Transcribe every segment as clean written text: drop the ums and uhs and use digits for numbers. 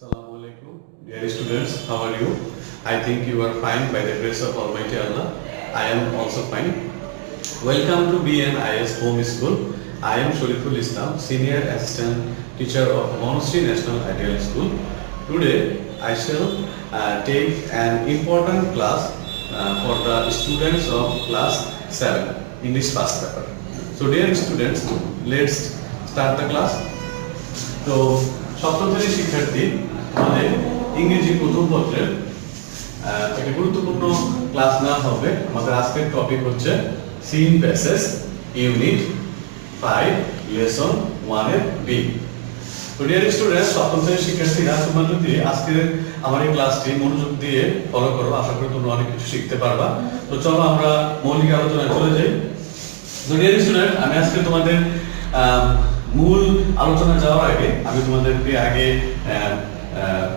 Assalamu alaikum, dear students, how are you? I think you are fine by the grace of Almighty Allah. I am also fine. Welcome to BNIS Home School. I am Shariful Islam, Senior Assistant Teacher of Monastery National Ideal School. Today, I shall take an important class for the students of class 7, English first paper. So, dear students, let's start the class. তো সপ্তম শ্রেণীর শিক্ষার্থী আমাদের ইংরেজি প্রথম পত্রের একটা গুরুত্বপূর্ণ ক্লাস না হবে। আমাদের আজকের টপিক হচ্ছে সিন প্যাসেজ ইউনিট 5 লেসন 1 এর বি। তো ডিয়ার স্টুডেন্টস, সপ্তম শ্রেণীর শিক্ষার্থীরা তোমরা যদি আজকের আমার এই ক্লাসটি মনোযোগ দিয়ে ফলো করো, আশা করি তোমরা অনেক কিছু শিখতে পারবা। তো চলো আমরা মৌলিক আলোচনায় চলে যাই। তো ডিয়ার স্টুডেন্ট, আমি আজকে তোমাদের মূল আলোচনা যাওয়ার আগে আমি তোমাদেরকে আগে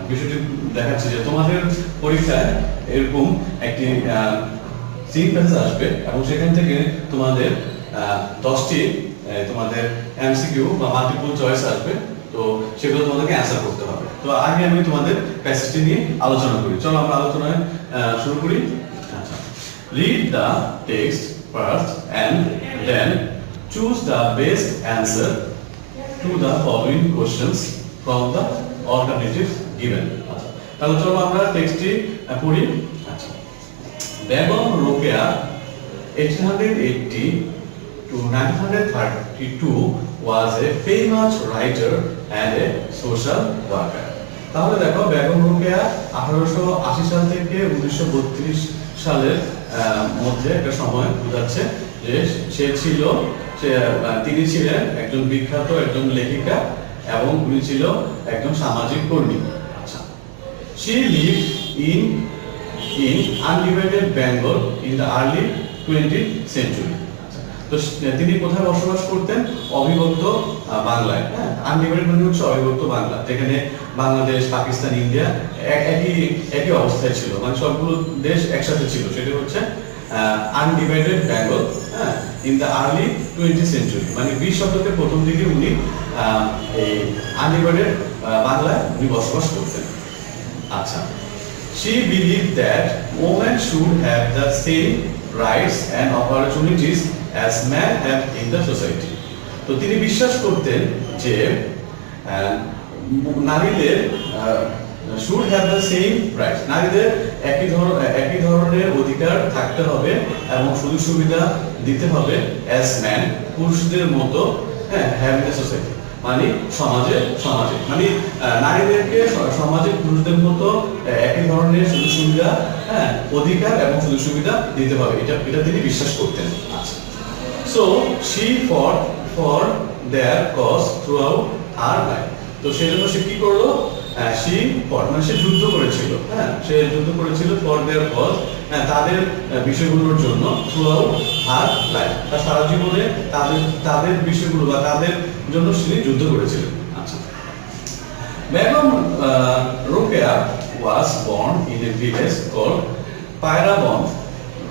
বিষয়টি দেখাচ্ছি যে তোমাদের পরীক্ষায় এরকম একটি সিন প্যাসেজ আসবে এবং সেখান থেকে তোমাদের 10টি তোমাদের এমসিকিউ বা মাল্টিপল চয়েস আসবে। তো সেগুলো তোমাদেরকে অ্যান্সার করতে হবে। তো আগে আমি তোমাদের প্যাসেজটি নিয়ে আলোচনা করি। চলো আমরা আলোচনায় শুরু করি। আচ্ছা, read the text first and then choose the best answer to the following questions from the alternatives given. আচ্ছা, তাহলে চলো আমরা টেক্সটটি পড়ি। আচ্ছা, Begum Rokeya 1880 to 1932 was a famous writer and a social worker. তাহলে দেখো, বেগম রোকেয়া 1880 সাল থেকে 1932 সালের মধ্যে একটা সময় বোঝাচ্ছে যে তিনি ছিলেন একজন বিখ্যাত একজন লেখিকা এবং উনি ছিল একজন সামাজিক কর্মী। আচ্ছা, she lived in undivided Bengal in the early 20th century. তো তিনি কোথায় বসবাস করতেন? অবিভক্ত বাংলায়। হ্যাঁ, আনডিভাইডেড মানে হচ্ছে অবিভক্ত বাংলা, যেখানে বাংলাদেশ, পাকিস্তান, ইন্ডিয়া একই অবস্থায় ছিল, মানে সবগুলো দেশ একসাথে ছিল। সেটা হচ্ছে আনডিভাইডেড বেঙ্গল, হ্যাঁ, in the early 20th century, মানে 20 শতকের প্রথম দিকে উনি এই আনডিভাইডেড বাংলায় উনি বসবাস করতেন। আচ্ছা, she believed that women should have the same rights and opportunities as men have in the society. তো তিনি বিশ্বাস করতেন যে নারীদের should have the same rights, নারীদের একই ধরনের অধিকার থাকতে হবে এবং সুযোগ সুবিধা দিতে হবে as men, পুরুষদের মতো, হ্যাঁ, have in the society, মানে সমাজে মানে নারীদেরকে সমাজে পুরুষদের মতো একই ধরনের সুযোগ সুবিধা, হ্যাঁ, অধিকার এবং সুযোগ সুবিধা দিতে হবে, এটা তিনি বিশ্বাস করতেন। আচ্ছা, so she fought for their cause throughout her life. তো সেজন্য সে কি করলো? she fought, মানে সে যুদ্ধ করেছিল, হ্যাঁ, সে যুদ্ধ করেছিল for their cause, হ্যাঁ, তাদের বিষয়গুলোর জন্য throughout her life, তার সারা জীবনে তাদের বিষয়গুলো বা তাদের জন্য তিনি যুদ্ধ করেছিলেন। আচ্ছা, Begum Rokeya was born in a village called Pairabond,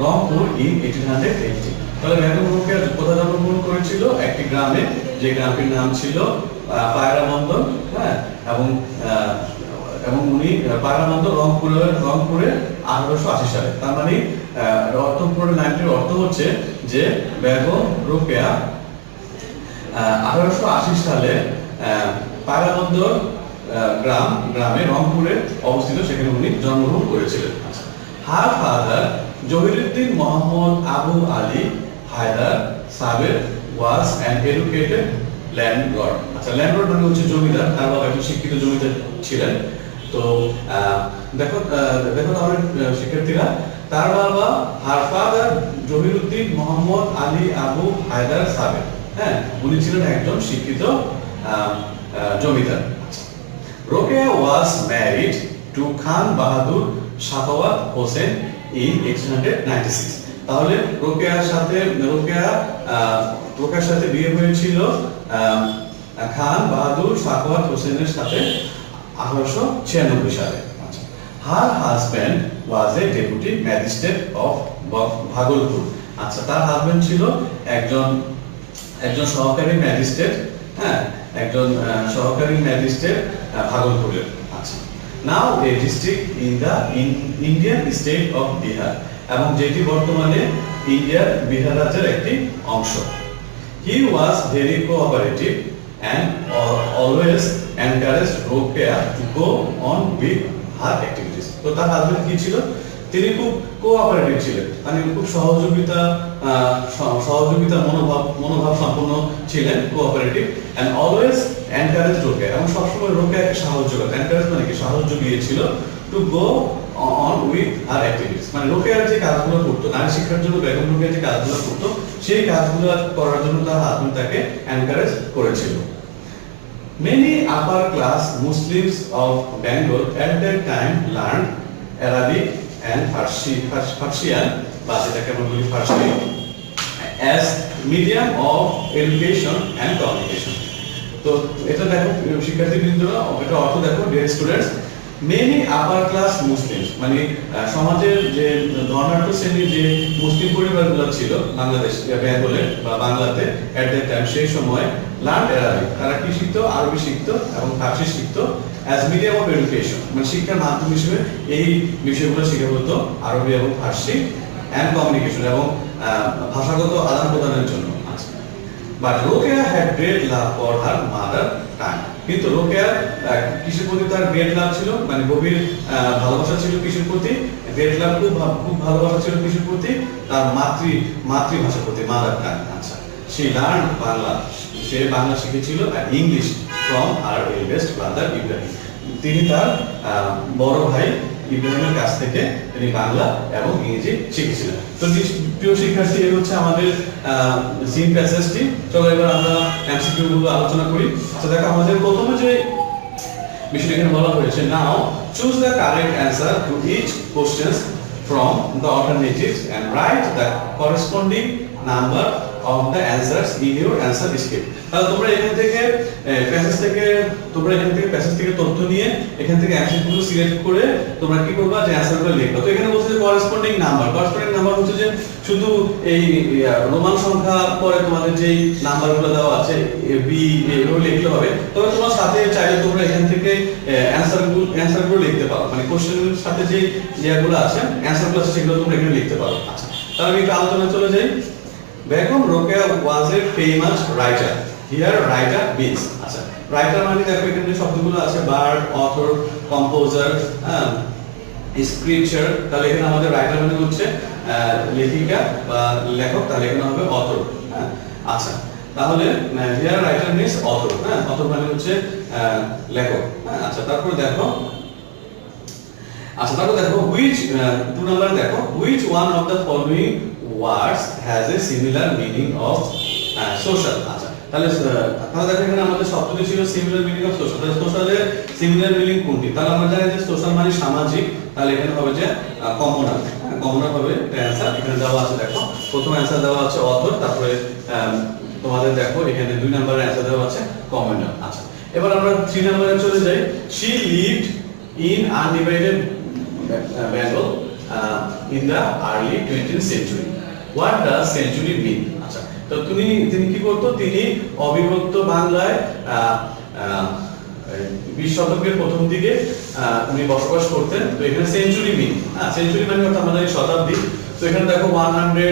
Rangpur in 1880. তাহলে বেগম রোকেয়া কোথায় জন্মগ্রহণ করেছিল? একটি গ্রামে, যে গ্রামটির নাম ছিল পায়রাবন্দন, হ্যাঁ, এবং উনি পায়রাবন্দন রংপুরে 1880 সালে। তার মানে অর্থপূর্ণ লাইনটির অর্থ হচ্ছে যে বেগম রোকেয়া 1880 সালে পায়রাবন্দর গ্রামে রংপুরে অবস্থিত, সেখানে উনি জন্মগ্রহণ করেছিলেন। Her father Zahiruddin Mohammad Abu Ali Haider Saber was an educated landlord. আচ্ছা, ল্যান্ডলর্ড মানে হচ্ছে জমিদার, তার বাবা একজন শিক্ষিত জমিদার ছিলেন। তো দেখো তাহলে শিক্ষার্থীরা, তার বাবা হার ফাদার জহিরুদ্দিন মোহাম্মদ আলী আবু হায়দার সাবের, হ্যাঁ, উনি ছিলেন একজন শিক্ষিত জমিদার। Rokeya was married to Khan Bahadur Sakhawat Hossain in 1896. তাহলে রোকেয়ার সাথে বিয়ে হয়েছিল খান বাহাদুর সাখাওয়াত হোসেনের সাথে 1896 সালে। Her husband was a deputy magistrate of Bhagalpur. আচ্ছা, তার হাজবেন্ড ছিল একজন সহকারী ম্যাজিস্ট্রেট, হ্যাঁ, একজন সহকারী ম্যাজিস্ট্রেট ভাগলপুরের। আচ্ছা, now a district in the Indian state of Bihar, এবং যেটি বর্তমানে ইন্ডিয়ার বিহার রাজ্যের একটি অংশ। He was very cooperative and always encouraged Rokeya to go on with her activities. তো তার হাজবেন্ড কি ছিল? তিনি খুব কোঅপারেটিভ ছিলেন, মানে খুব সহযোগিতা মনোভাব সম্পন্ন ছিলেন, cooperative, and always encourage Rokeya, এবং সবসময় রোকেয়াকে সাহায্য করতেন। এনকারেজ মানে কি? সাহায্য দিয়েছিল। Two go on with her activities, মানে রোকেয়ার যে কাজগুলো করতো, নারী শিক্ষার জন্য বেগম রোকেয়া যে কাজগুলো করতো, সেই কাজগুলো করার জন্য তার হাজবেন্ড তাকে এনকারেজ করেছিল। Many upper class Muslims of Bengal at that time learned Arabic and Persian, বা যেটাকে আমরা বলি ফার্সি, as medium of education and communication. তো এটা দেখো শিক্ষার্থীবৃন্দরা, এটা অর্থ দেখো, dear students, many upper class Muslims, মানে সমাজের যে ধনাঢ্য শ্রেণীর যে মুসলিম পরিবারগুলো ছিল বাংলাদেশ, বেঙ্গলে বা বাংলাতে at that time, সেই সময় লার্ন অ্যারাবিক, তারা কি শিখতো? আরবি শিখতো এবং ফার্সি শিখতো, অ্যাজ মিডিয়াম অফ এডুকেশন, মানে শিক্ষার মাধ্যম হিসেবে এই বিষয়গুলো শেখা হতো, আরবি এবং ফার্সি, অ্যান্ড কমিউনিকেশন, এবং ভাষাগত আদান প্রদানের জন্য। But Rokeya had great love for her mother tongue, কিন্তু রোকেয়ার কৃষির প্রতি তার গ্রেট লাভ ছিল, মানে গভীর ভালোবাসা ছিল কৃষির প্রতি, গ্রেট লাভ, খুব ভালোবাসা ছিল কৃষির প্রতি, তার মাতৃভাষার প্রতি, মাদার টাং। আচ্ছা, সে লার্ন বাংলা, সে বাংলা শিখেছিল, আর English from her eldest brother Ibrahim, তিনি তার বড় ভাই ইব্রাহিমের কাছ থেকে তিনি বাংলা এবং ইংরেজি শিখেছিলেন। তো প্রিয় শিক্ষার্থী, এই হচ্ছে আমাদের সিন প্যাসেজটি। চলো এবার আমরা এমসিকিউ গুলো আলোচনা করি। আচ্ছা দেখো, আমাদের প্রথমে যে বিষয়টি এখানে বলা হয়েছে, now choose the correct answer to each questions from the alternatives and write the corresponding number of the answers in your answer script. তাহলে তোমরা এখান থেকে প্যাসেজ থেকে তথ্য নিয়ে এখান থেকে অ্যান্সারগুলো সিলেক্ট করে তোমরা কি করবা? যে অ্যান্সারগুলো লিখবা। তো এখানে বলছে যে করেসপন্ডিং নাম্বার হচ্ছে যে শুধু এই রোমান সংখ্যা পরে তোমাদের যেই নাম্বারগুলো দেওয়া আছে বি এগুলো লিখতে হবে। তবে তোমার সাথে চাইলে তোমরা এখান থেকে অ্যান্সারগুলো লিখতে পারো, মানে কোশ্চেনের সাথে যে যেগুলো আছে অ্যান্সারগুলো আছে সেগুলো তোমরা এখানে লিখতে পারো। আচ্ছা, তাহলে আমি একটু আলোচনা চলে যাই। Begum Rokeya was a famous writer. Here writer means, আচ্ছা রাইটার মানে দেখো এখানে যে শব্দগুলো আছে, বার্ড, অথর, কম্পোজার, স্ক্রিপচার, তাহলে এখানে আমাদের রাইটার মানে হচ্ছে লেখিকা বা লেখক, তাহলে এখানে হবে অথর। হ্যাঁ, আচ্ছা তাহলে হিয়ার রাইটার মিন্স অথর। হ্যাঁ, অথর মানে হচ্ছে লেখক। হ্যাঁ, আচ্ছা তারপরে দেখো which 2 নাম্বার দেখো, which one of the following words has a similar meaning of social। আচ্ছা তাহলে দেখো এখানে আমাদের শব্দটি ছিল সিমিলার মিনিং অফ সোশ্যাল। তাহলে সোশ্যালের সিমিলার মিনিং কোনটি? তাহলে আমরা জানি যে সোশ্যাল মানে সামাজিক, তাহলে এখানে হবে যে কমনাল। কমনাল হবে অ্যানসার। এখানে দেওয়া আছে দেখো, প্রথম অ্যানসার দেওয়া আছে অথর, তারপরে তোমাদের দেখো এখানে 2 নাম্বারের অ্যানসার দেওয়া আছে কমনাল। আচ্ছা এবার আমরা 3 নাম্বারে চলে যাই। she lived in undivided Bengal in the early 20th century. What does century mean? আচ্ছা তো তিনি কি করতো? তিনি অবিভক্ত বাংলায় 20 শতকের প্রথম দিকে উনি বসবাস করতেন। তো এখানে সেঞ্চুরি মিন, সেঞ্চুরি মানে হচ্ছে আমাদের শতাব্দী। তো এখানে দেখো 100,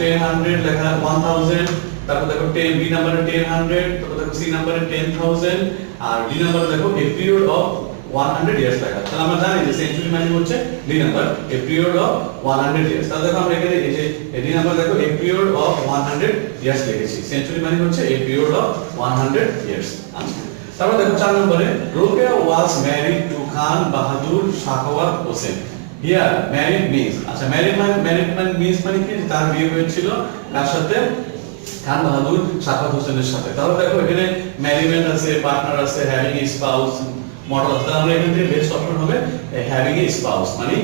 1000 লেখা, 1000, তারপর দেখো 10 বি নাম্বারে 1000, তারপর দেখো সি নাম্বারে 10000, আর ডি নাম্বারে দেখো এ পিরিয়ড অফ 100 ইয়ার্স লেখা। তাহলে আমরা জানি যে সেঞ্চুরি মানে হচ্ছে D number, a period of 100 years. তাহলে দেখো আমরা এখানে এই যে ডি নাম্বার দেখো এ পিরিয়ড অফ 100 ইয়ার্স লিখেছি। সেঞ্চুরি মানে হচ্ছে এ পিরিয়ড অফ 100 ইয়ার্স। আচ্ছা তারপর দেখো 4 নম্বরে, Rokeya was married to Khan Bahadur Shakhawat Hossain. Here married means, আচ্ছা ম্যারিড মানে মিন্স মানে কি? তার বিয়ে হয়েছিল কার সাথে? খান বাহাদুর শাখাওয়াত হোসেনের সাথে। তাহলে দেখো এখানে ম্যারিমেন্ট আছে, পার্টনার আছে, হ্যাভিং এ স্পাউস, মডেল আছে। আমরা এখান থেকে বেস্ট অপশন হবে হ্যাভিং এ স্পাউস, মানে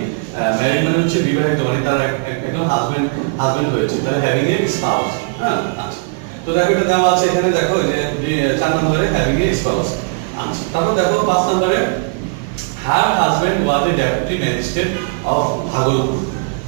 ম্যারিড মানে হচ্ছে বিবাহিত, মানে তার একজন হাজবেন্ড হয়েছে, তাহলে হ্যাভিং এ স্পাউস। হ্যাঁ, আচ্ছা তো দেখো এটা দেওয়া আছে এখানে, দেখো যে 4 নম্বরে হ্যাভিং এ স্পাউস। আচ্ছা তারপর দেখো 5 নম্বরে, her husband was a deputy magistrate of Bhagalpur.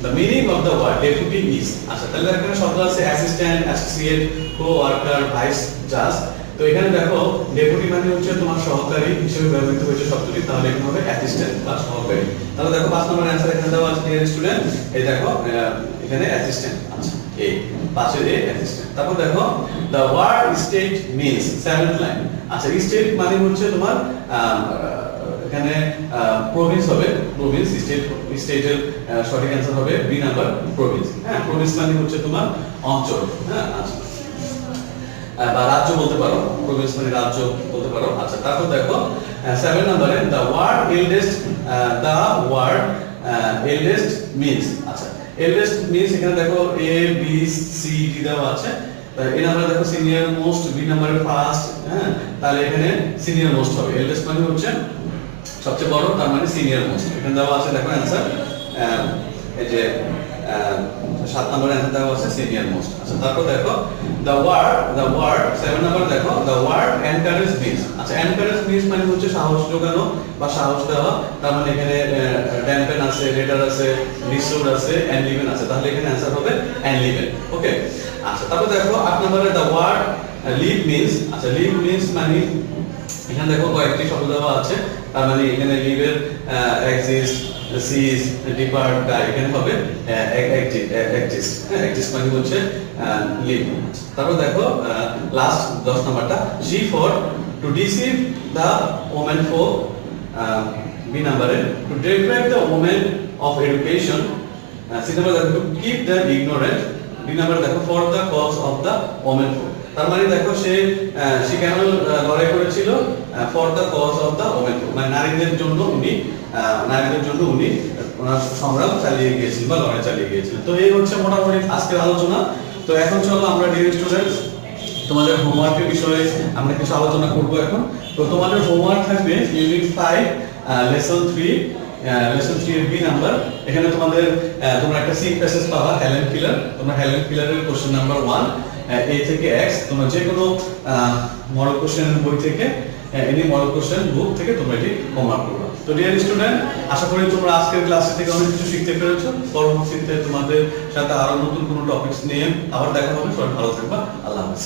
The meaning of the word deputy is, আচ্ছা তাহলে এখানে শব্দ আছে অ্যাসিস্ট্যান্ট, অ্যাসোসিয়েট, কো-ওয়ার্কার, ভাইস জাজ। তো এখানে দেখো ডেপুটি মানে হচ্ছে তোমার সহকারী হিসেবে ব্যবহৃত হয়েছে শব্দটি, তাহলে এখানে হবে অ্যাসিস্ট্যান্ট বা সহকারী। তাহলে দেখো 5 নম্বর অ্যানসার এখানে দেওয়া আছে ডিয়ার স্টুডেন্ট, এই দেখো এখানে অ্যাসিস্ট্যান্ট আছে, এ পাশের এ অ্যাসিস্ট্যান্ট। তারপর দেখো the word state means, 7th line. আচ্ছা স্টেট মানে হচ্ছে তোমার এখানে প্রভিন্স হবে, প্রভিন্স। স্টেটের সঠিক অ্যানসার হবে বি নাম্বার, প্রভিন্স। হ্যাঁ, প্রভিন্স মানে হচ্ছে তোমার অঞ্চল। হ্যাঁ, আচ্ছা, বা রাজ্য বলতে পারো, প্রভিন্স মানে রাজ্য বলতে পারো। আচ্ছা, তারপর দেখো 7 নম্বরে the word eldest, the word eldest means. আচ্ছা, এল্ডেস্ট মিন্স এখানে দেখো এ বি সি ডি দেওয়া আছে। এই নাম্বারে দেখো সিনিয়র মোস্ট, বি নাম্বারে ফার্স্ট। হ্যাঁ, তাহলে এখানে সিনিয়র মোস্ট হবে। এল্ডেস্ট মানে হচ্ছে সবচেয়ে বড়, তার মানে সিনিয়র মোস্ট। এখানে দেওয়া আছে দেখো অ্যানসার, এই যে 7 নম্বরে অ্যানসার দেওয়া আছে সিনিয়র মোস্ট। আচ্ছা, তারপর দেখো দ্য ওয়ার্ড 7 নম্বর দেখো দ্য ওয়ার্ড এনকারেজ মিন্স। আচ্ছা, এনকারেজ মিন্স মানে হচ্ছে সাহস যোগানো বা সাহস দেওয়া। তার মানে এখানে ড্যাম্পেন আছে, রেটার আছে, রিসোর আছে, এনলিভেন আছে। তাহলে এখানে অ্যানসার হবে এনলিভেন। ওকে। আচ্ছা, তারপর দেখো 8 নম্বরে দ্য ওয়ার্ড লিভ মিন্স। আচ্ছা, লিভ মিন্স মানে এখানে দেখো কয়েকটি শব্দ দেওয়া আছে। তার মানে এখানে লিভের এক্সিস্ট, সিজ, ডিপার্ট, ডাই, এখানে হবে এক্সিস্ট। হ্যাঁ, এক্সিস্ট মানে হচ্ছে লিভ। তারপর দেখো লাস্ট 10 নাম্বারটা, she for to deceive the women for, B নাম্বারে to deprive the women of education, C number দেখো to keep the ignorant, D number দেখো for the cause of the women for. তার মানে দেখো সে কেন লড়াই করেছিল, for the cause of the women for, মানে নারীদের জন্য উনি ওনার সংগ্রাম চালিয়ে গিয়েছিলেন বা লড়াই চালিয়ে গিয়েছিলেন। তো এই হচ্ছে মোটামুটি আজকের আলোচনা। তো এখন চলো আমরা ডিয়ার স্টুডেন্টস তোমাদের হোমওয়ার্কের বিষয়ে আমরা কিছু আলোচনা করব এখন। তো তোমাদের হোমওয়ার্ক থাকবে ইউনিট 5 লেসন 3 এর বি নাম্বার। এখানে তোমরা একটা সি প্যাসেজ পাবা, হেলেন কিলার। তোমরা হেলেন কিলারের কোশ্চেন নাম্বার 1 এ থেকে এক্স, তোমরা যে কোনো মডেল কোশ্চেনের বই থেকে, এনি মডেল কোশ্চেন বুক থেকে তোমরা এটি হোমওয়ার্ক করবে। তো ডিয়ার স্টুডেন্ট, আশা করি তোমরা আজকের ক্লাসে থেকে অনেক কিছু শিখতে পেরেছো। পরবর্তীতে তোমাদের সাথে আরো নতুন কোনো টপিকস নিয়ে আবার দেখা হবে। সবাই ভালো থাকবা। আল্লাহ হাফেজ।